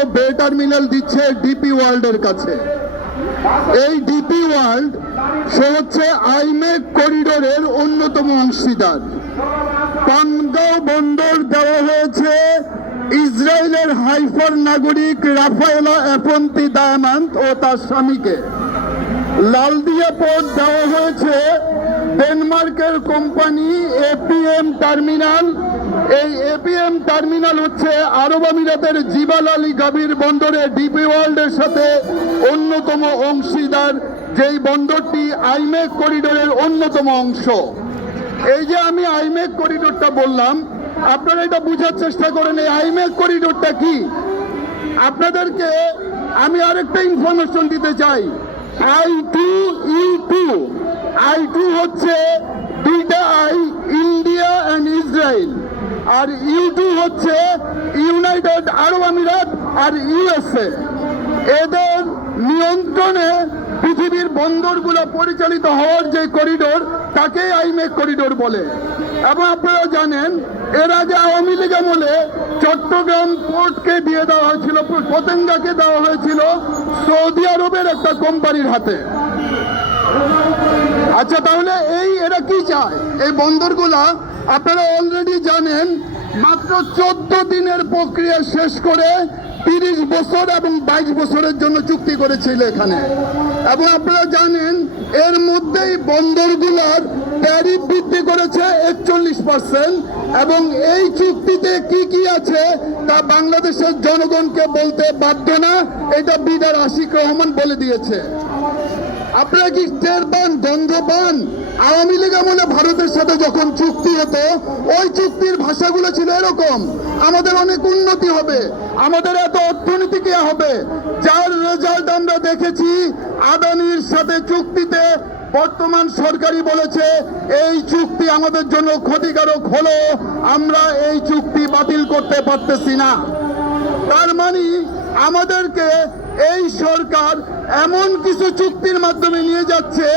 ও বে টার্মিনাল দিচ্ছে ডিপি ওয়ার্ল্ডের কাছে। এই ডিপি ওয়ার্ল্ড সে হচ্ছে আইমেক করিডোরের অন্যতম অংশীদার। পানগাঁও বন্দর দেওয়া হয়েছে ইসরায়েলের হাইফার নাগরিক রাফায়েলা এফন্তি ডায়ামান্ট ও তার স্বামীকে। লালদিয়া পোর্ট দেওয়া হয়েছে ডেনমার্কের কোম্পানি এপিএম টার্মিনাল এই এপিএম টার্মিনাল হচ্ছে আরব আমিরাতের জিবাল আলী গাবির বন্দরে ডিপি ওয়ার্ল্ডের সাথে অন্যতম অংশীদার, যেই বন্দরটি আইমেক করিডোরের অন্যতম অংশ। এই যে আমি আইমেক করিডোরটা বললাম, আপনারা এটা বোঝার চেষ্টা করেন, এই আইমেক করিডোরটা কি? আপনাদেরকে আমি আরেকটা ইনফরমেশন দিতে চাই। I two U two I two হচ্ছে দুইটা আই ইন্ডিয়া অ্যান্ড ইসরায়েল আর ইউ টু হচ্ছে ইউনাইটেড আরব আমিরাত আর ইউএসএ। এদের নিয়ন্ত্রণে পৃথিবীর বন্দরগুলো পরিচালিত হওয়ার যে করিডোর, তাকেই আইমেক করিডোর বলে। এবং আপনারা জানেন, এর আগে আওয়ামী লীগ আমলে চট্টগ্রাম পোর্টকে দিয়ে দেওয়া হয়েছিল, পতেঙ্গাকে দেওয়া হয়েছিল সৌদি আরবের একটা কোম্পানির হাতে। আচ্ছা তাহলে এই এরা কি চায়? এই বন্দরগুলা আপনারা অলরেডি জানেন, মাত্র চোদ্দ দিনের প্রক্রিয়া শেষ করে তিরিশ বছর এবং বাইশ বছরের জন্য চুক্তি করেছিল এখানে। এবং আপনারা জানেন, এর মধ্যেই বন্দরগুলোর ট্যারিফ বৃদ্ধি করেছে একচল্লিশ পার্সেন্ট এবং এই চুক্তিতে কি কি আছে তা বাংলাদেশের জনগণকে বলতে বাধ্য না, এটা বিদার আশিক রহমান বলে দিয়েছে। আপনারা কি টের পান গন্ধ পান? আওয়ামী লীগ আমলে ভারতের সাথে যখন চুক্তি হতো, ওই চুক্তির ভাষাগুলো ছিল এরকম, আমাদের অনেক উন্নতি হবে, আমাদের এত অর্থনীতি কি হবে? যার রেজাল্ট আমরা দেখেছি, আদানির সাথে চুক্তিতে বর্তমান সরকারি বলেছে, এই চুক্তি আমাদের জন্য ক্ষতিকারক হলো, আমরা এই চুক্তি বাতিল করতে পারতেছি না। তার মানে আমাদেরকে এই সরকার এমন কিছু চুক্তির মাধ্যমে নিয়ে যাচ্ছে,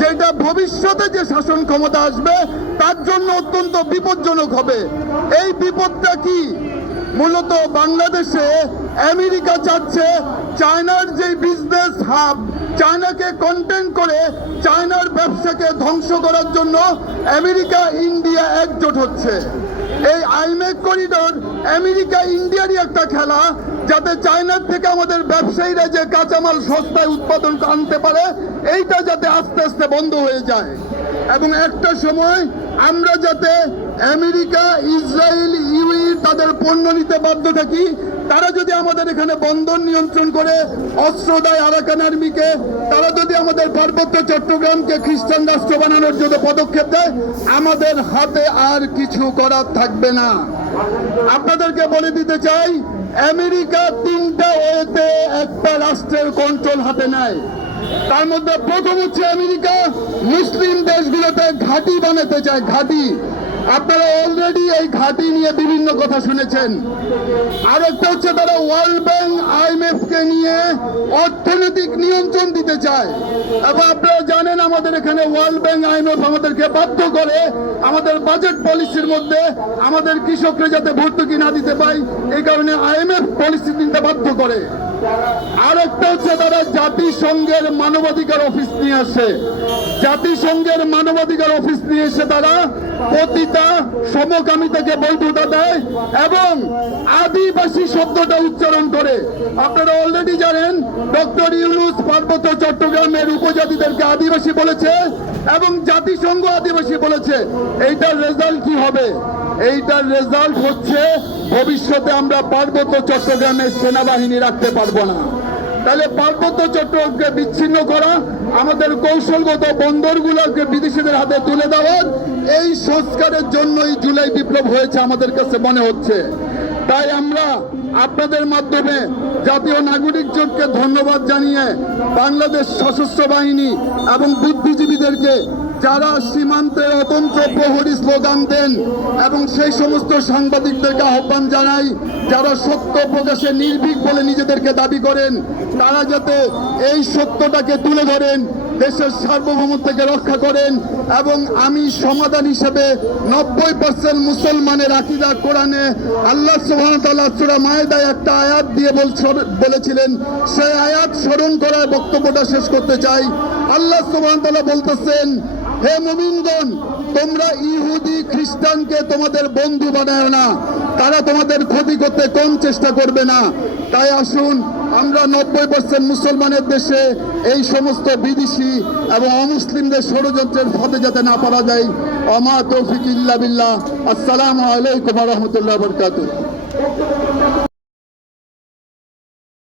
যেটা ভবিষ্যতে যে শাসন ক্ষমতা আসবে, তার জন্য অত্যন্ত বিপজ্জনক হবে। এই বিপদটা কি? মূলত বাংলাদেশে আমেরিকা চাচ্ছে চায়নার যে বিজনেস হাব চায়নাকে কন্টেন্ট করে চায়নার ব্যবসাকে ধ্বংস করার জন্য আমেরিকা, ইন্ডিয়া একজোট হচ্ছে। এই আইমেক করিডোর আমেরিকা, ইন্ডিয়ারই একটা খেলা যাতে চায়নার থেকে আমাদের ব্যবসায়ীরা যে কাঁচামাল সস্তায় উৎপাদন আনতে পারে, এইটা যাতে আস্তে আস্তে বন্ধ হয়ে যায়। এবং একটা সময় আমরা যাতে আমেরিকা, ইসরায়েল ইউই তাদের পণ্য নিতে বাধ্য থাকি, তারা যদি আমাদের এখানে বন্দর নিয়ন্ত্রণ করে, অস্ত্র দেয় আরাকান আর্মিকে, তারা যদি আমাদের পার্বত্য চট্টগ্রামকে খ্রিস্টান রাষ্ট্র বানানোর জন্য পদক্ষেপ দেয়, আমাদের হাতে আর কিছু করার থাকবে না। আপনাদেরকে বলে দিতে চাই আমেরিকা তিনটা ওয়েতে একটা রাষ্ট্রের কন্ট্রোল হাতে নেয়। তার মধ্যে প্রথম হচ্ছে আমেরিকা। মুসলিম দেশগুলোতে ঘাঁটি বানাতে চায়, ঘাঁটি। আপনারা অলরেডি এই ঘাঁটি নিয়ে বিভিন্ন কথা শুনেছেন। আরেকটা হচ্ছে তারা ওয়ার্ল্ড ব্যাংক আইএমএফ কে নিয়ে অর্থনৈতিক নিয়ন্ত্রণ দিতে চায়। এবং আপনারা জানেন আমাদের এখানে ওয়ার্ল্ড ব্যাংক আইএমএফ আমাদেরকে বাধ্য করে আমাদের বাজেট পলিসির মধ্যে আমাদের কৃষকরা যাতে ভর্তুকি না দিতে পায়, এই কারণে আইএমএফ পলিসি দিতে বাধ্য করে। আর একটা হচ্ছে তারা জাতিসংঘের মানবাধিকার অফিস নিয়ে আসে। জাতিসংঘের মানবাধিকার অফিস নিয়ে এসে তারা পতিতা সমকামিতাকে বৈধতা দেয় এবং আদিবাসী শব্দটা উচ্চারণ করে। আপনারা অলরেডি জানেন, ডক্টর ইউনুস পার্বত্য চট্টগ্রামের উপজাতিদেরকে আদিবাসী বলেছে এবং জাতিসংঘ আদিবাসী বলেছে। এইটার রেজাল্ট কি হবে? এইটার রেজাল্ট হচ্ছে ভবিষ্যতে আমরা পার্বত্য চট্টগ্রামের সেনাবাহিনী রাখতে পারব না। তাহলে পার্বত্য চট্টগ্রামকে বিচ্ছিন্ন করা, আমাদের কৌশলগত বন্দরগুলোকে বিদেশিদের হাতে তুলে দেওয়ার এই সংস্কারের জন্যই জুলাই বিপ্লব হয়েছে আমাদের কাছে মনে হচ্ছে। তাই আমরা আপনাদের মাধ্যমে জাতীয় নাগরিক জোটকে ধন্যবাদ জানিয়ে বাংলাদেশ সশস্ত্র বাহিনী এবং বুদ্ধিজীবীদেরকে যারা সীমান্তের অতন্ত্র প্রহরী স্লোগান দেন এবং সেই সমস্ত সাংবাদিকদেরকে আহ্বান জানাই, যারা সত্য প্রকাশে নির্ভীক বলে নিজেদেরকে দাবি করেন, তারা যাতে এই সত্যটাকে তুলে ধরেন। দেশের সার্বভৌমত্বকে রক্ষা করেন এবং আমি সমাধান হিসেবে নব্বই পার্সেন্ট মুসলমানের আকিদা কোরআনে আল্লাহ সুবহানাহু সুরা মায়েদায় একটা আয়াত দিয়ে বলেছিলেন, সেই আয়াত স্মরণ করার বক্তব্যটা শেষ করতে চাই। আল্লাহ সুবহানাহু বলতেছেন, হে মুমিনগণ, তোমরা ইহুদি খ্রিস্টানকে তোমাদের বন্ধু বানায় না। তারা তোমাদের ক্ষতি করতে কম চেষ্টা করবে না। তাই আসুন আমরা নব্বই পার্সেন্ট মুসলমানের দেশে এই সমস্ত বিদেশি এবং অমুসলিমদের ষড়যন্ত্রের ফাঁদে যাতে না পারা যায়। অমা তৌফিক ইল্লা বিল্লাহ। আসসালামু আলাইকুম রহমতুল্লাহ বরকাতুহ।